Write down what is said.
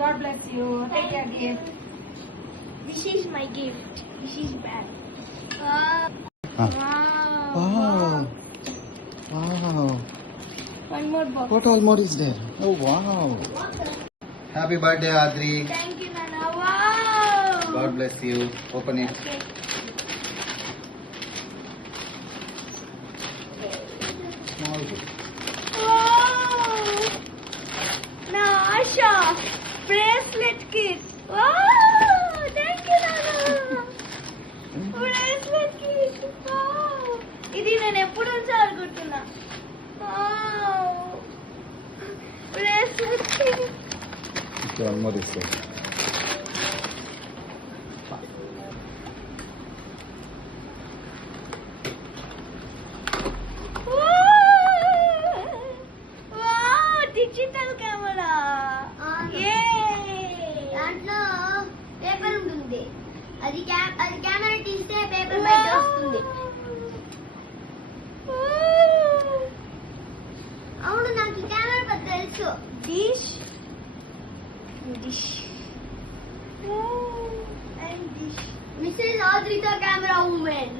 God bless you. Take your gift. This is my gift. This is bad. Wow. Wow. One more box. What all more is there? Oh wow. Happy birthday, Adri. Thank you, Nana. Wow. God bless you. Open it. Okay. Small bit. Wow. Now, Asha. Bracelet kit. Wow. Thank you, Nana. Bracelet kit. Wow. ఇది నేను ఎప్పుడు అనుకుంటున్నా. Wow. Bracelet kit. Okay, one more is there. Wow, digital camera. దాంట్లో paper ఉంటుంది. అది camera తీస్తే paper బయట వస్తుంది. అవును, నాకు ఈ కెమెరా పెద్ద తెలుసు. Dish and dish. Mrs Adrita camera women.